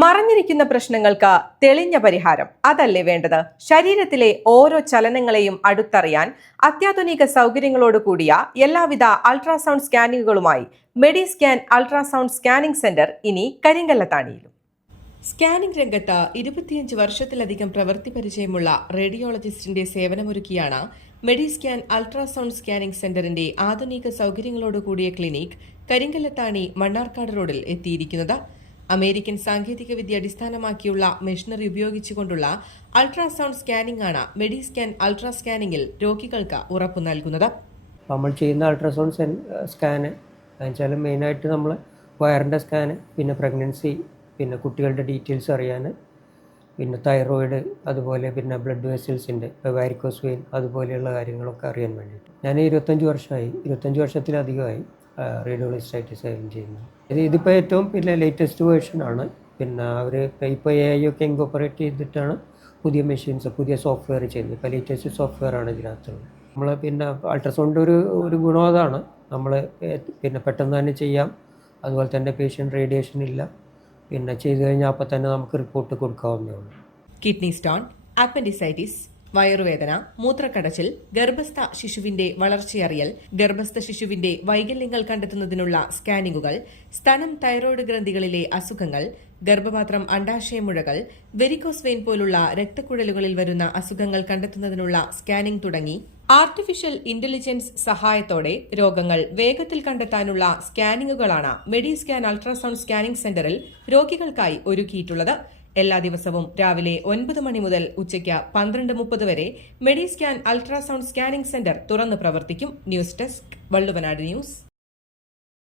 മറഞ്ഞിരിക്കുന്ന പ്രശ്നങ്ങൾക്ക് തെളിഞ്ഞ പരിഹാരം അതല്ലേ വേണ്ടത്? ശരീരത്തിലെ ഓരോ ചലനങ്ങളെയും അടുത്തറിയാൻ അത്യാധുനിക സൗകര്യങ്ങളോട് കൂടിയ എല്ലാവിധ അൾട്രാസൗണ്ട് സ്കാനിങ്ങുകളുമായി മെഡിസ്കാൻ അൾട്രാസൗണ്ട് സ്കാനിംഗ് സെന്റർ ഇനി കരിങ്കല്ലത്താണിയിലും. സ്കാനിംഗ് രംഗത്ത് 25 വർഷത്തിലധികം പ്രവൃത്തി പരിചയമുള്ള റേഡിയോളജിസ്റ്റിന്റെ സേവനമൊരുക്കിയാണ് മെഡിസ്കാൻ അൾട്രാസൗണ്ട് സ്കാനിംഗ് സെന്ററിന്റെ ആധുനിക സൗകര്യങ്ങളോടുകൂടിയ ക്ലിനിക് കരിങ്കല്ലത്താണി മണ്ണാർക്കാട് റോഡിൽ എത്തിയിരിക്കുന്നത്. അമേരിക്കൻ സാങ്കേതികവിദ്യ അടിസ്ഥാനമാക്കിയുള്ള മെഷീനറി ഉപയോഗിച്ചുകൊണ്ടുള്ള അൾട്രാസൗണ്ട് സ്കാനിംഗ് ആണ് മെഡിസ്കാൻ അൾട്രാ സ്കാനിംഗിൽ രോഗികൾക്ക് ഉറപ്പു നൽകുന്നത്. നമ്മൾ ചെയ്യുന്ന അൾട്രാസൗണ്ട് സ്കാന് വെച്ചാൽ മെയിനായിട്ട് നമ്മൾ വയറിൻ്റെ സ്കാന്, പിന്നെ പ്രഗ്നൻസി, പിന്നെ കുട്ടികളുടെ ഡീറ്റെയിൽസ് അറിയാൻ, പിന്നെ തൈറോയിഡ്, അതുപോലെ പിന്നെ ബ്ലഡ് വെസൽസിൻ്റെ വാരിക്കോസ് വെയിൻ, അതുപോലെയുള്ള കാര്യങ്ങളൊക്കെ അറിയാൻ വേണ്ടിയിട്ട്. ഞാൻ 25 വർഷത്തിലധികമായി റേഡിയോളജിസ്റ്റായിട്ട് സേവനം ചെയ്യുന്നത്. ഇതിപ്പോൾ ഏറ്റവും പിന്നെ ലേറ്റസ്റ്റ് വേർഷനാണ്. പിന്നെ അവർ ഇപ്പോൾ AI ഒക്കെ ഇൻകോപ്പറേറ്റ് ചെയ്തിട്ടാണ് പുതിയ മെഷീൻസ്, പുതിയ സോഫ്റ്റ്വെയർ ചെയ്യുന്നത്. ഇപ്പോൾ ലേറ്റസ്റ്റ് സോഫ്റ്റ്വെയർ ആണ് ഇതിനകത്തുള്ളത്. നമ്മൾ പിന്നെ അൾട്രാസൗണ്ട് ഒരു ഗുണം അതാണ്, നമ്മൾ പിന്നെ പെട്ടെന്ന് തന്നെ ചെയ്യാം. അതുപോലെ തന്നെ പേഷ്യൻ്റ് റേഡിയേഷൻ ഇല്ല. പിന്നെ ചെയ്തു കഴിഞ്ഞാൽ അപ്പം തന്നെ നമുക്ക് റിപ്പോർട്ട് കൊടുക്കാവുന്നേ ഉള്ളൂ. കിഡ്നി സ്റ്റോൺ, അപ്പൻഡിസൈറ്റിസ്, വയറുവേദന, മൂത്രക്കടച്ചിൽ, ഗർഭസ്ഥ ശിശുവിന്റെ വളർച്ചയറിയൽ, ഗർഭസ്ഥ ശിശുവിന്റെ വൈകല്യങ്ങൾ കണ്ടെത്തുന്നതിനുള്ള സ്കാനിങ്ങുകൾ, സ്തനം, തൈറോയ്ഡ് ഗ്രന്ഥികളിലെ അസുഖങ്ങൾ, ഗർഭപാത്രം, അണ്ഡാശയമുഴകൾ, വെരിക്കോസ് വെയിൻ പോലുള്ള രക്തക്കുഴലുകളിൽ വരുന്ന അസുഖങ്ങൾ കണ്ടെത്തുന്നതിനുള്ള സ്കാനിംഗ് തുടങ്ങി ആർട്ടിഫിഷ്യൽ ഇന്റലിജൻസ് സഹായത്തോടെ രോഗങ്ങൾ വേഗത്തിൽ കണ്ടെത്താനുള്ള സ്കാനിങ്ങുകളാണ് മെഡിസ്കാൻ അൾട്രാസൗണ്ട് സ്കാനിംഗ് സെന്ററിൽ രോഗികൾക്കായി ഒരുക്കിയിട്ടുള്ളത്. എല്ലാ ദിവസവും രാവിലെ 9 മണി മുതൽ ഉച്ചയ്ക്ക് 12:30 വരെ മെഡിസ്കാൻ അൾട്രാസൗണ്ട് സ്കാനിംഗ് സെന്റർ തുറന്ന് പ്രവർത്തിക്കും. News desk, Valluvanad news.